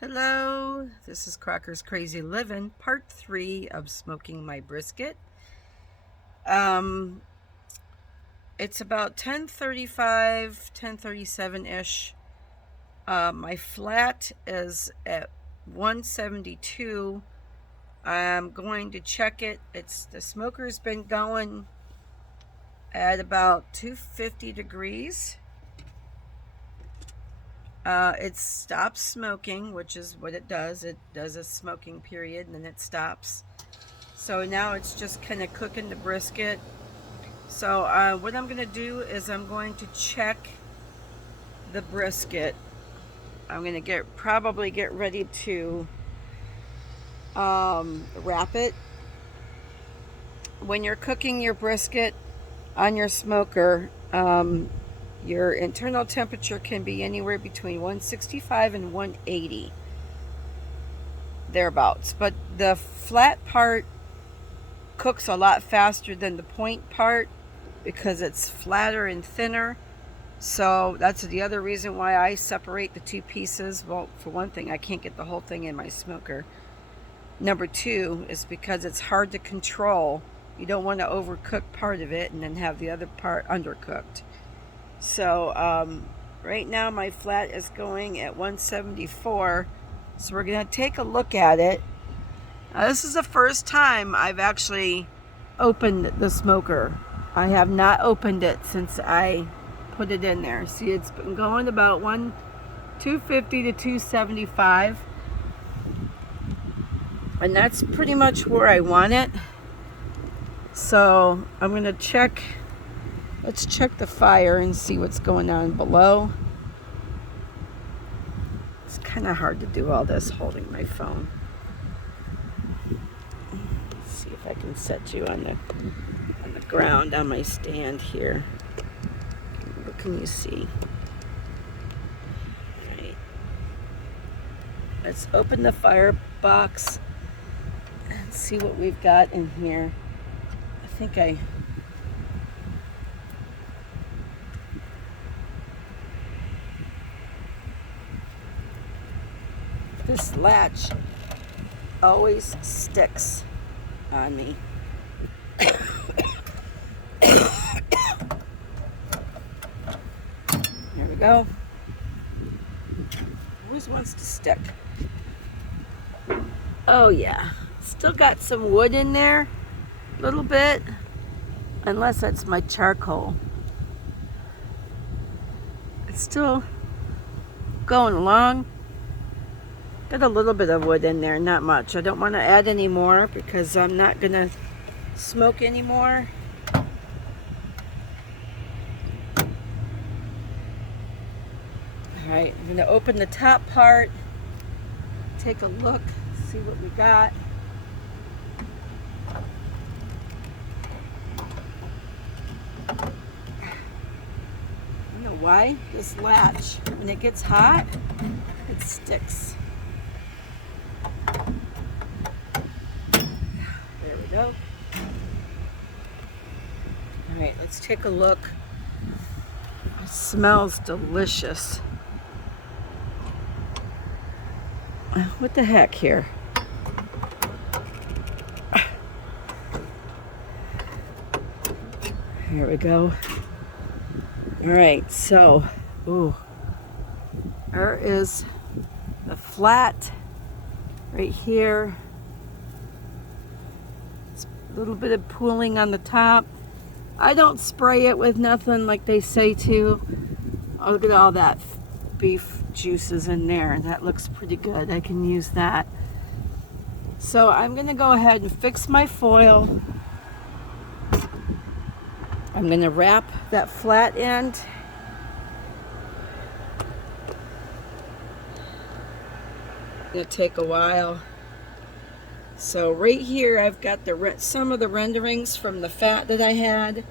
Hello, this is Crocker's Crazy Living, part 3 of smoking my brisket. Um, it's about 10:35, 10:37-ish. My flat is at 172. I'm going to check it. The smoker's been going at about 250 degrees. It stops smoking, which is what it does. It does a smoking period and then it stops. So now it's just kind of cooking the brisket. So what I'm going to do is I'm going to check the brisket. I'm going to probably get ready to wrap it. When you're cooking your brisket on your smoker, your internal temperature can be anywhere between 165 and 180, thereabouts. But the flat part cooks a lot faster than the point part because it's flatter and thinner. So that's the other reason why I separate the two pieces. Well, for one thing, I can't get the whole thing in my smoker. Number two is because it's hard to control. You don't want to overcook part of it and then have the other part undercooked. So right now my flat is going at 174. So we're going to take a look at it. Now, this is the first time I've actually opened the smoker. I have not opened it since I put it in there. See, it's been going about 250 to 275. And that's pretty much where I want it. So I'm going to check. Let's check the fire and see what's going on below. It's kind of hard to do all this holding my phone. Let's see if I can set you on the ground on my stand here. What can you see? All right. Let's open the firebox and see what we've got in here. This latch always sticks on me. There we go. Always wants to stick. Oh yeah, still got some wood in there, a little bit, unless that's my charcoal. It's still going along. Got a little bit of wood in there, not much. I don't want to add any more because I'm not going to smoke anymore. Alright, I'm going to open the top part, take a look, see what we got. I don't know why this latch, when it gets hot, it sticks. There we go. Alright, let's take a look. It smells delicious. What the heck here? Here we go. Alright, so, there is the flat right here. It's a little bit of pooling on the top. I don't spray it with nothing like they say to. Oh, look at all that beef juices in there. That looks pretty good. I can use that. So I'm going to go ahead and fix my foil. I'm going to wrap that flat end. It's going to take a while. So right here I've got some of the renderings from the fat that I had.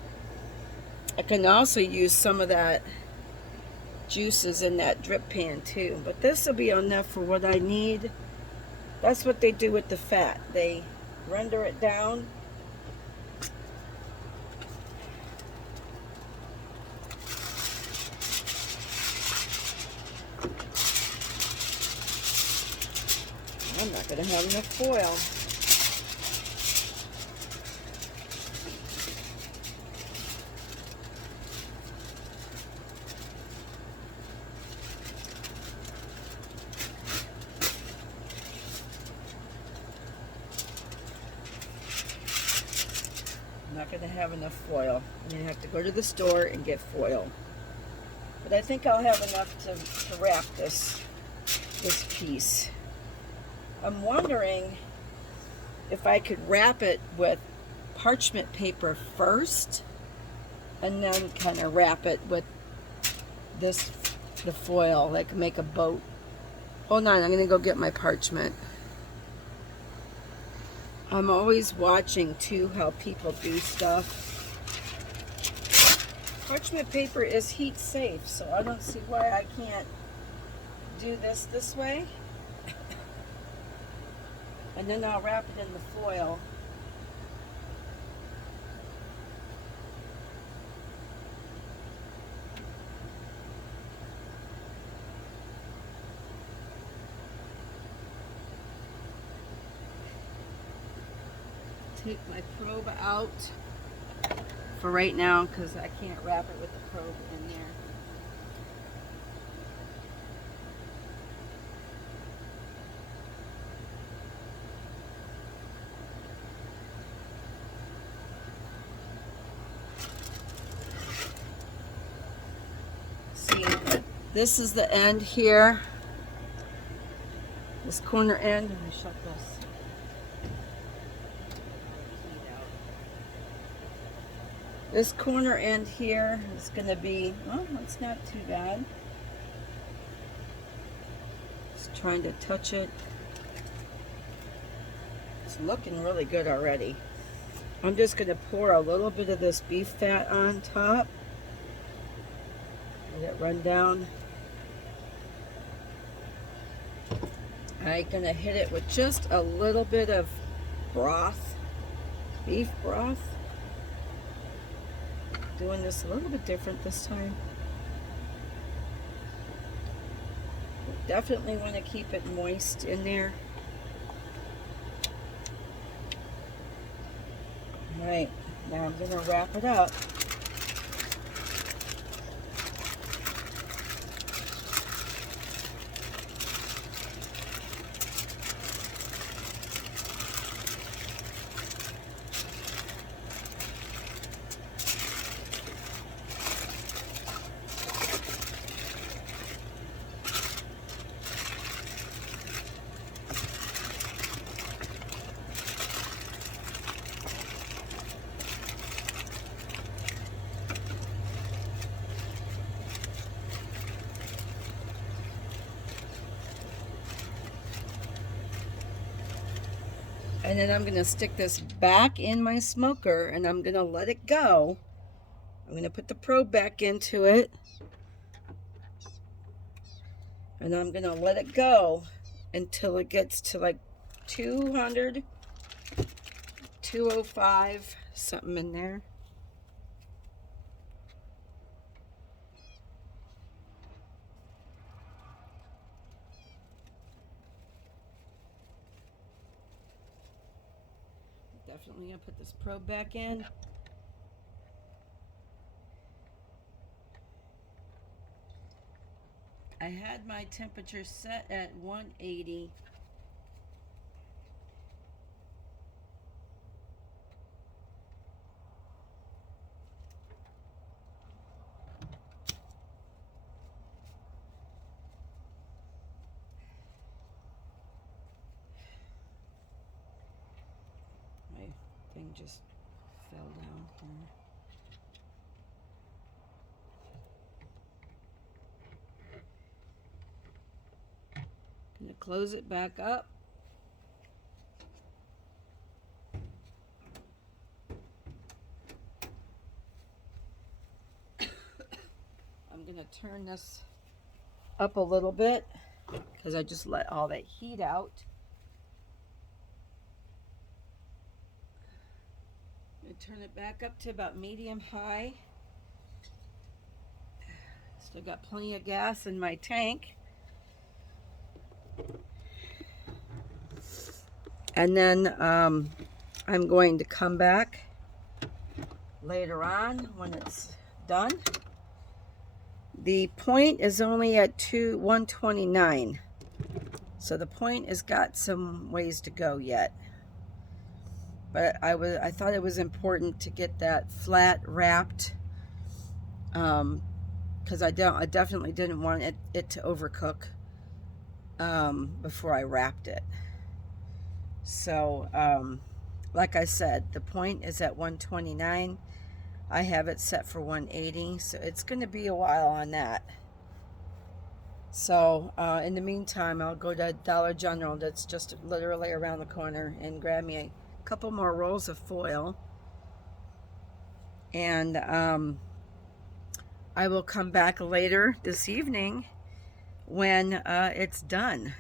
I can also use some of that juices in that drip pan too, but this will be enough for what I need. That's what they do with the fat. They render it down. I'm not going to have enough foil. I'm not going to have enough foil. I'm going to have to go to the store and get foil. But I think I'll have enough to wrap this piece. I'm wondering if I could wrap it with parchment paper first and then kind of wrap it with the foil, like make a boat. Hold on, I'm going to go get my parchment. I'm always watching too how people do stuff. Parchment paper is heat safe, so I don't see why I can't do this way. And then I'll wrap it in the foil. Take my probe out for right now because I can't wrap it with the probe in there. See, this is the end here. This corner end. Let me shut this. This corner end here is going to be, well, it's not too bad. Just trying to touch it. It's looking really good already. I'm just going to pour a little bit of this beef fat on top. Let it run down. I'm going to hit it with just a little bit of broth, beef broth. Doing this a little bit different this time. Definitely want to keep it moist in there. Alright, now I'm going to wrap it up. And then I'm going to stick this back in my smoker and I'm going to let it go. I'm going to put the probe back into it. And I'm going to let it go until it gets to like 200, 205, something in there. Definitely going to put this probe back in. I had my temperature set at 180. My thing just fell down here. Gonna close it back up. I'm gonna turn this up a little bit because I just let all that heat out. I'm gonna turn it back up to about medium high. Still got plenty of gas in my tank. And then I'm going to come back later on when it's done. The point is only at 129, so the point has got some ways to go yet. But I thought it was important to get that flat wrapped, because I definitely didn't want it to overcook before I wrapped it. So like I said, the point is at 129. I have it set for 180, so it's going to be a while on that. So in the meantime, I'll go to Dollar General, that's just literally around the corner, and grab me a couple more rolls of foil. And I will come back later this evening when it's done,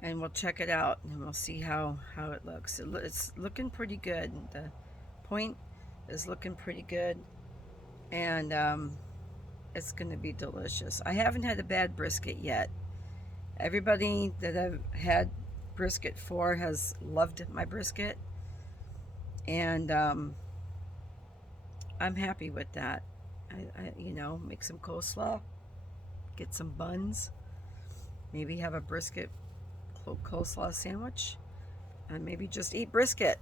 and we'll check it out, and we'll see how it looks. It's looking pretty good. The point is looking pretty good, and it's going to be delicious. I haven't had a bad brisket yet. Everybody that I've had brisket for has loved my brisket, and I'm happy with that. I make some coleslaw, get some buns, maybe have a brisket coleslaw sandwich, and maybe just eat brisket,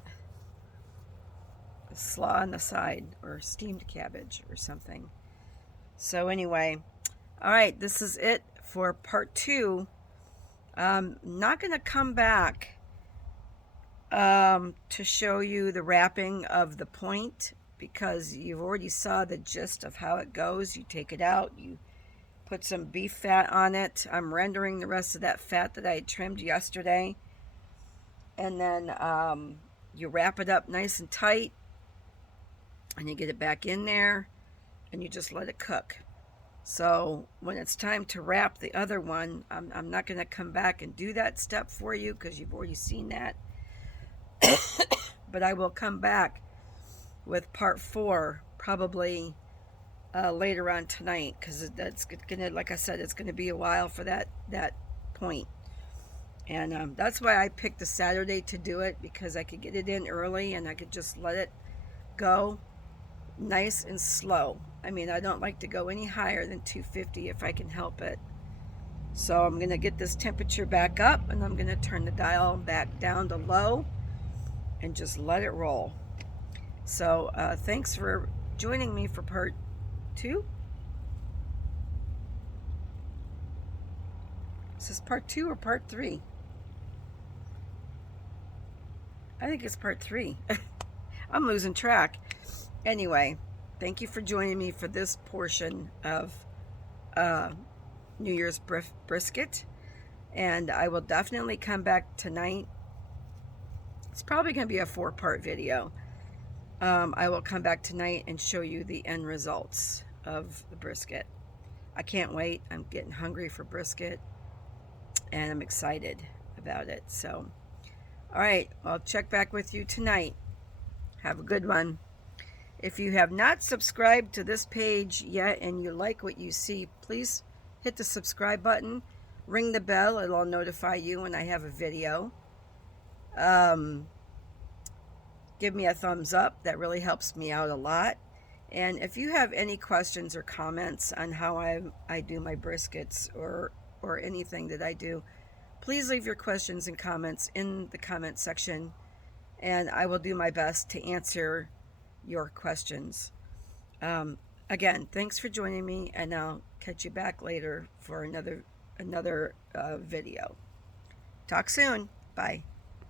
slaw on the side, or steamed cabbage or something. So anyway, all right, this is it for part 2. I'm not going to come back to show you the wrapping of the point, because you've already saw the gist of how it goes. You take it out, you put some beef fat on it. I'm rendering the rest of that fat that I had trimmed yesterday, and then you wrap it up nice and tight, and you get it back in there, and you just let it cook. So when it's time to wrap the other one, I'm not going to come back and do that step for you, because you've already seen that. But I will come back with part 4 probably later on tonight, because that's gonna, like I said, it's gonna be a while for that point. And that's why I picked the Saturday to do it, because I could get it in early and I could just let it go nice and slow. I mean, I don't like to go any higher than 250 if I can help it. So I'm going to get this temperature back up, and I'm going to turn the dial back down to low and just let it roll. So thanks for joining me for part 2. Is this part 2 or part 3? I think it's part 3. I'm losing track. Anyway, thank you for joining me for this portion of New Year's brisket. And I will definitely come back tonight. It's probably going to be a 4-part video. I will come back tonight and show you the end results of the brisket. I can't wait. I'm getting hungry for brisket, and I'm excited about it. So, all right, I'll check back with you tonight. Have a good one. If you have not subscribed to this page yet and you like what you see, please hit the subscribe button, ring the bell. It'll notify you when I have a video. Give me a thumbs up. That really helps me out a lot. And if you have any questions or comments on how I do my briskets, or anything that I do, please leave your questions and comments in the comment section, and I will do my best to answer your questions. Again, thanks for joining me, and I'll catch you back later for another video. Talk soon. Bye.